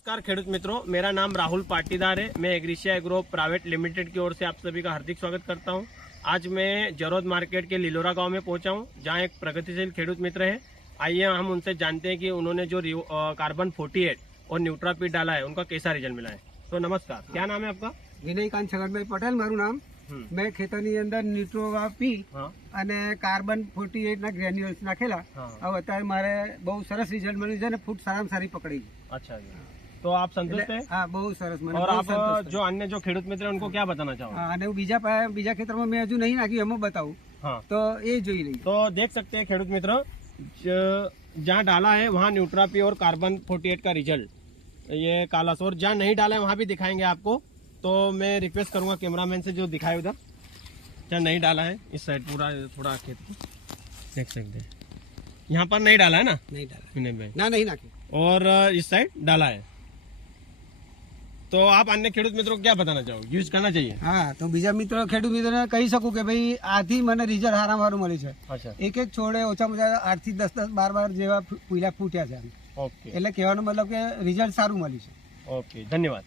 नमस्कार खेडूत मित्रों, मेरा नाम राहुल पाटीदार है। मैं एग्रीशिया एग्रो प्राइवेट लिमिटेड की ओर से आप सभी का हार्दिक स्वागत करता हूं। आज मैं जरोद मार्केट के लिलोरा गांव में पहुंचा हूं, जहां एक प्रगतिशील खेडूत मित्र है। आइए हम उनसे जानते हैं कि उन्होंने जो कार्बन 48 और न्यूट्रापीड डाला है, उनका कैसा रिजल्ट मिला है। तो नमस्कार, क्या नाम है आपका? વિનયકાંત છગનભાઈ પટેલ મારું નામ। મેં ખેતરની અંદર ન્યુટ્રોવાપી અને કાર્બન 48 ના ગ્રેન્યુલ્સ નાખેલા। હવે અત્યારે મારે બહુ સરસ રિઝલ્ટ મળ્યું છે અને ફૂટ સારામાં સારી પકડી। अच्छा जी, तो आप संतुष्ट हैं? हाँ, बहुत सरस મને। और आप जो अन्य जो खेडूत मित्र हैं, उनको क्या बताना चाहोगे? અને હું બીજા ખેતરમાં મેં હજુ નહીં નાખ્યું, એમાં बताऊं तो ये જોઈ લઈએ। तो देख सकते हैं खेडूत मित्र, जहाँ डाला है वहाँ न्यूट्रापी और कार्बन 48 का रिजल्ट ये कालास, और जहाँ नहीं डाला है वहाँ भी दिखाएंगे आपको। तो मैं रिक्वेस्ट करूंगा कैमरामैन से जो दिखाए उधर, जहाँ नहीं डाला है इस साइड पूरा थोड़ा खेत को देख सकते हैं। यहाँ पर नहीं डाला है ना? नहीं डाला विनय भाई ना, नहीं नाखी। और इस साइड डाला है। तो आप अन्य खेडूत मित्रों को क्या बताना चाहोगे? यूज करना चाहिए? हाँ, तो बीजा मित्रों खेडूत मित्रों કહી શકું કે ભાઈ આથી મને રિઝલ્ટ સારામાં સારું મળ્યું છે। अच्छा, એક એક છોડે ઓછામાં ઓછા 8 થી 10 12 જેવા પૂલા ફૂટ્યા છે। ओके એટલે કહેવાનો મતલબ કે રિઝલ્ટ સારું મળ્યું છે। ओके, धन्यवाद।